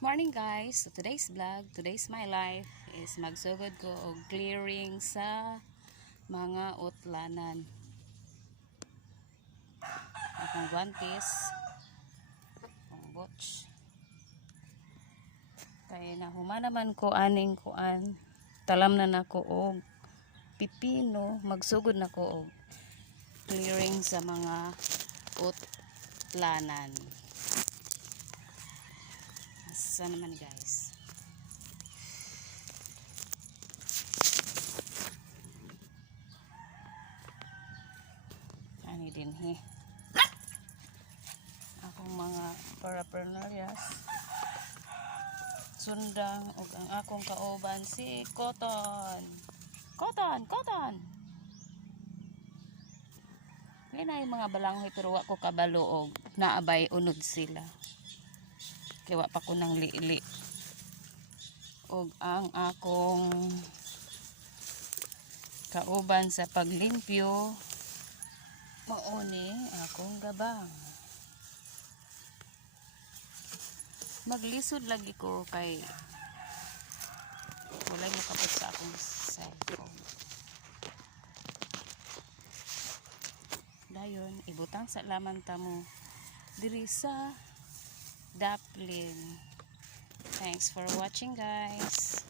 Morning guys, so today's vlog, today's my life is magsugod ko og clearing sa mga utlanan. Akong guantes, akong botch. Kaya nahuman naman ko aning kuan, talam na nako og pipino, magsugod na ko og clearing sa mga utlanan. Asa naman guys. Ani din akong mga paraphernalias, sundang ug ang akong kauban si Cotton. May na yung mga balanghoy pero wa ko kabalo og naabay unod sila. Kaya wa pa ko nang liili. Og ang akong kauban sa paglimpyo mauni akong gabang. Maglisod lagi ko kay walay makapot sa akong cellphone. Dayon ibutang sa laman tamo diri sa Daplin. Thanks for watching guys.